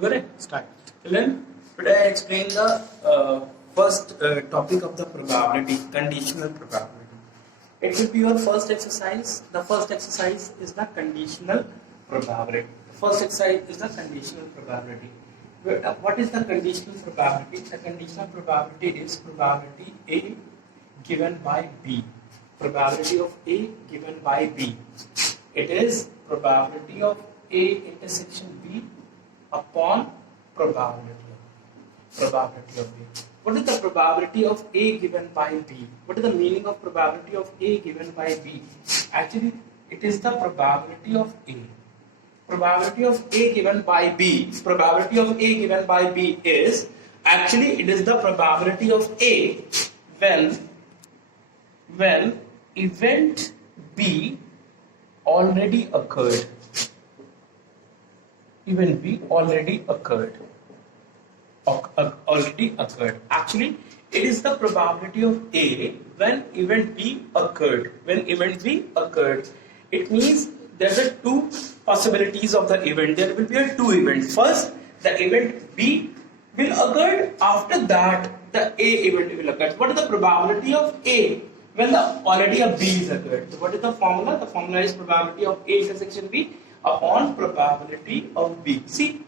Correct? Start. Then today I explain the first topic of the probability, conditional probability. It will be your first exercise. The first exercise is the conditional probability. The first exercise is the conditional probability. What is the conditional probability? The conditional probability is probability A given by B. Probability of A given by B. It is probability of A intersection B upon probability of B. What is the probability of A given by B? What is the meaning of probability of A given by B? Actually, it is the probability of A. Probability of A given by B. Probability of A given by B is actually it is the probability of A when event B already occurred. Event B already occurred. Actually, it is the probability of A when event B occurred. When event B occurred, it means there are two possibilities of the event. There will be two events. First, the event B will occur. After that, the A event will occur. What is the probability of A when the already a B is occurred? So what is the formula? The formula is probability of A intersection B upon probability of B. See,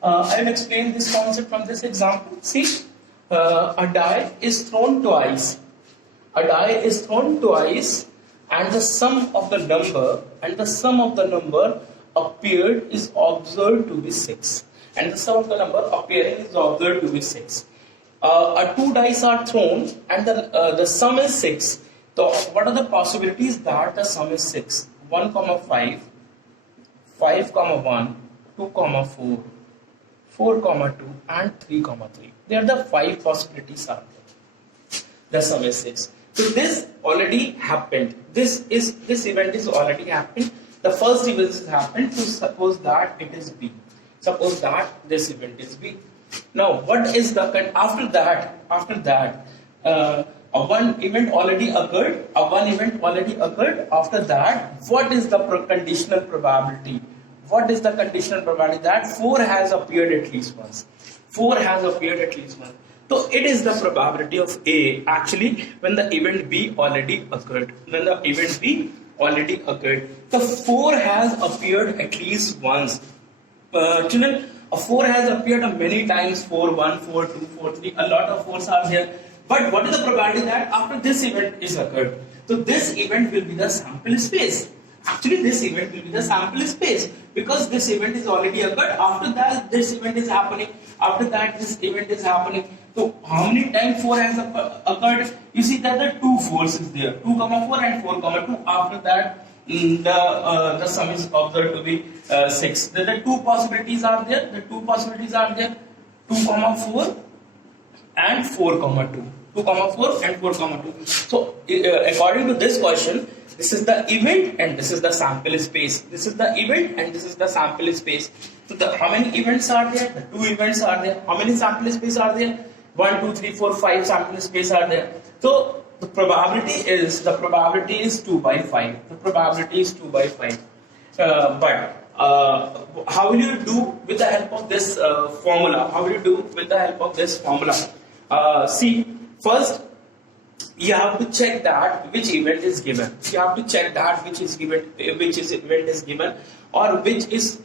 I will explain this concept from this example. See, a die is thrown twice. A die is thrown twice, and the sum of the number appeared is observed to be 6. And the sum of the number appearing is observed to be 6. Two dice are thrown, and the sum is 6. So, what are the possibilities that the sum is 6? 1, 5, 5, 1, 2, 4, 4, 2, and 3, 3. There are the 5 possibilities are there. The sum is 6. So this already happened. This event is already happened. The first event has happened. So suppose that it is B. Suppose that this event is B. Now what is the after that? One event already occurred. After that, what is the conditional probability? What is the conditional probability? That 4 has appeared at least once. 4 has appeared at least once. So it is the probability of A actually when the event B already occurred. The 4 has appeared at least once. Children, a 4 has appeared many times. 4, 1, 4, 2, 4, 3. A lot of 4s are there. But what is the probability that after this event is occurred? So this event will be the sample space. Actually, this event will be the sample space because this event is already occurred. After that, this event is happening. After that, this event is happening. So, how many times 4 has occurred? You see that the 2 forces there, 2, 4 and 4, 2. After that, the sum is observed to be 6. The two possibilities are there. 2, 4 and 4, 2. 2, 4 and 4, 2. So, according to this question, this is the event and this is the sample space. This is the event and this is the sample space. So, how many events are there? The 2 events are there. How many sample space are there? 1, 2, 3, 4, 5 sample space are there. So, the probability is 2 by 5. The probability is 2 by 5. But how will you do with the help of this formula? See, first you have to check that which event is given. Or which is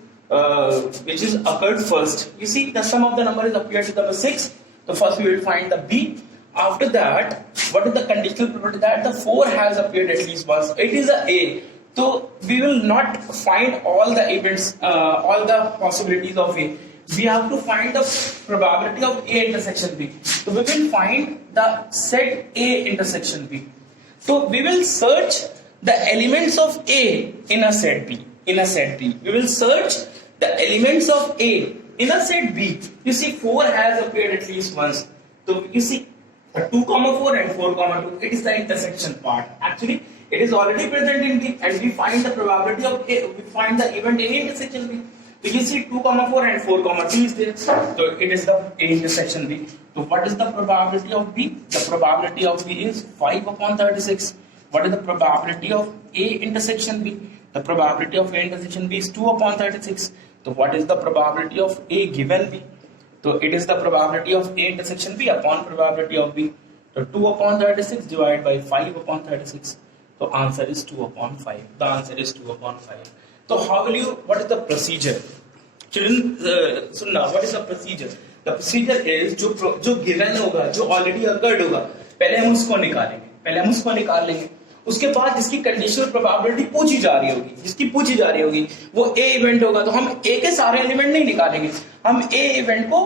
occurred first. You see, the sum of the number is appeared to the 6. So first we will find the B. After that, what is the conditional probability that the 4 has appeared at least once? It is a A. So we will not find all the events, all the possibilities of A. We have to find the probability of A intersection B. So we will find the set A intersection B. So we will search the elements of A in a set B. We will search the elements of A in a set B. You see, 4 has appeared at least once. So you see, 2, 4 and 4, 2. It is the intersection part. Actually, it is already present in B, and we find the probability of A. We find the event A intersection B. So you see, 2, 4 and 4, 2 is there. So it is the A intersection B. So what is the probability of B? The probability of B is 5 upon 36. What is the probability of A intersection B? The probability of A intersection B is 2 upon 36. So what is the probability of A given B? So it is the probability of A intersection B upon probability of B. So 2 upon 36 divided by 5 upon 36. So answer is 2 upon 5. The answer is 2 upon 5. So how will you, what is the procedure? Children, so now what is the procedure? The procedure is जो given होगा, जो already occurred होगा, पहले हम उसको निकाल लेंगे. उसके बाद जिसकी कंडीशनल प्रोबेबिलिटी पूछी जा रही होगी वो ए इवेंट होगा. तो हम ए के सारे एलिमेंट नहीं निकालेंगे, हम ए इवेंट को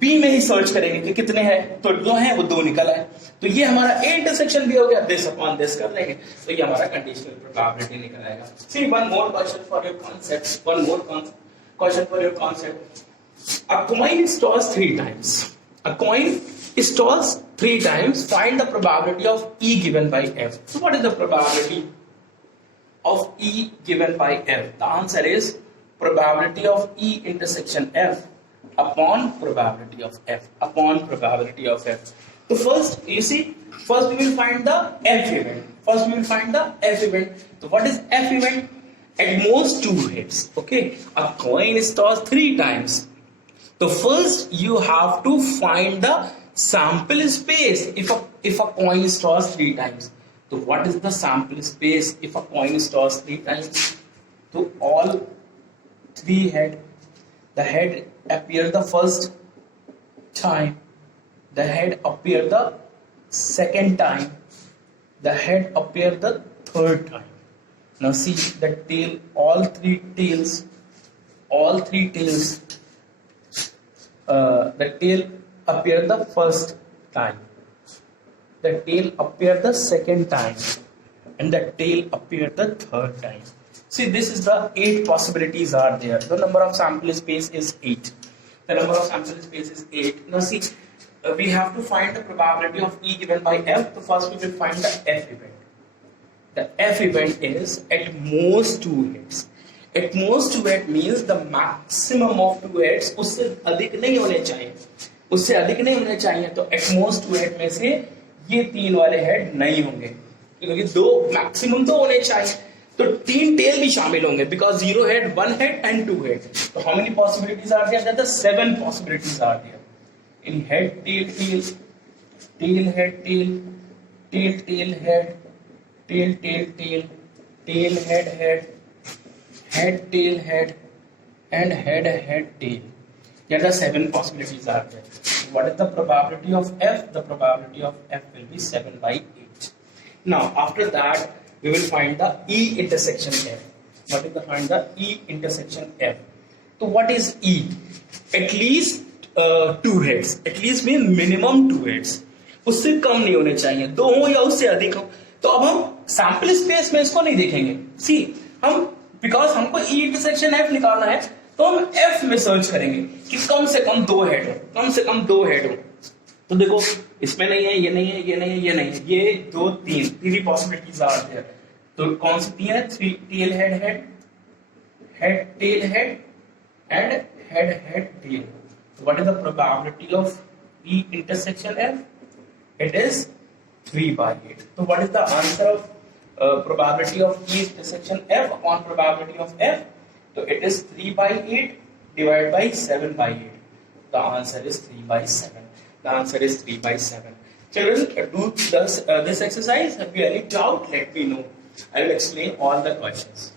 बी में ही सर्च करेंगे कि कितने हैं. तो जो है वो 2 निकल आए. तो ये हमारा ए इंटरसेक्शन भी हो गया, दिस अपॉन दिस कर लेंगे. तो ये हमारा कंडीशनल प्रोबेबिलिटी निकल आएगा. See one more question for your concept, one more question for your concept. A coin is tossed 3 times. A coin is tossed 3 times. Find the probability of E given by F. So what is the probability of E given by F? The answer is probability of E intersection F upon probability of F. Upon probability of F. So first, you see, first we will find the F event. So what is F event? At most 2 hits. Okay, a coin is tossed 3 times. So first you have to find the sample space if a coin is tossed 3 times. So what is the sample space if a coin is tossed 3 times? So all 3 head, the head appear the first time, the head appear the second time, the head appear the third time. Now see the tail, all three tails, the tail appear the first time, the tail appear the second time, and the tail appear the third time. See, this is the 8 possibilities are there. The number of sample space is 8. The number of sample space is 8. Now see, we have to find the probability of E given by F. So first we will find the F event. The F event is at most 2 hits. At most 2 hits means the maximum of 2 hits. उससे अधिक नहीं होने चाहिए. तो at most 2 hits में से ये 3 वाले हेड नहीं होंगे, क्योंकि 2 मैक्सिमम तो होने चाहिए. तो 3 टेल भी शामिल होंगे, because 0 head, 1 head and 2 head. So how many possibilities are there? There are 7 possibilities are there. In head, tail, tail, head, tail, tail, head, tail, tail, head, tail, head, and head, tail. Here the 7 possibilities are there. What is the probability of F? The probability of F will be 7 by 8. Now after that we will find the E intersection F. What is the find the E intersection F? So what is E? At least 2 heads. At least mean minimum 2 heads. उससे कम नहीं होने चाहिए, 2 हो या उससे अधिक हो. तो अब हम सैंपल स्पेस में इसको नहीं देखेंगे. सी हम, बिकॉज हमको ई इंटरसेक्शन एफ निकालना है, तो हम एफ में सर्च करेंगे कि कम से कम 2 हेड हो, तो देखो इसमें नहीं है, ये नहीं है, ये नहीं है, ये नहीं है, ये 2 3 पॉसिबिलिटीज आर देयर. तो कौन सी 3 है? 3 tail head tail head and head tail. What is the probability of E intersection F? It is 3 by 8. So what is the answer of probability of E intersection F upon probability of F? So it is 3 by 8 divided by 7 by 8. The answer is 3 by 7. The answer is 3 by 7. Children, do this exercise. If you have any doubt, let me know. I will explain all the questions.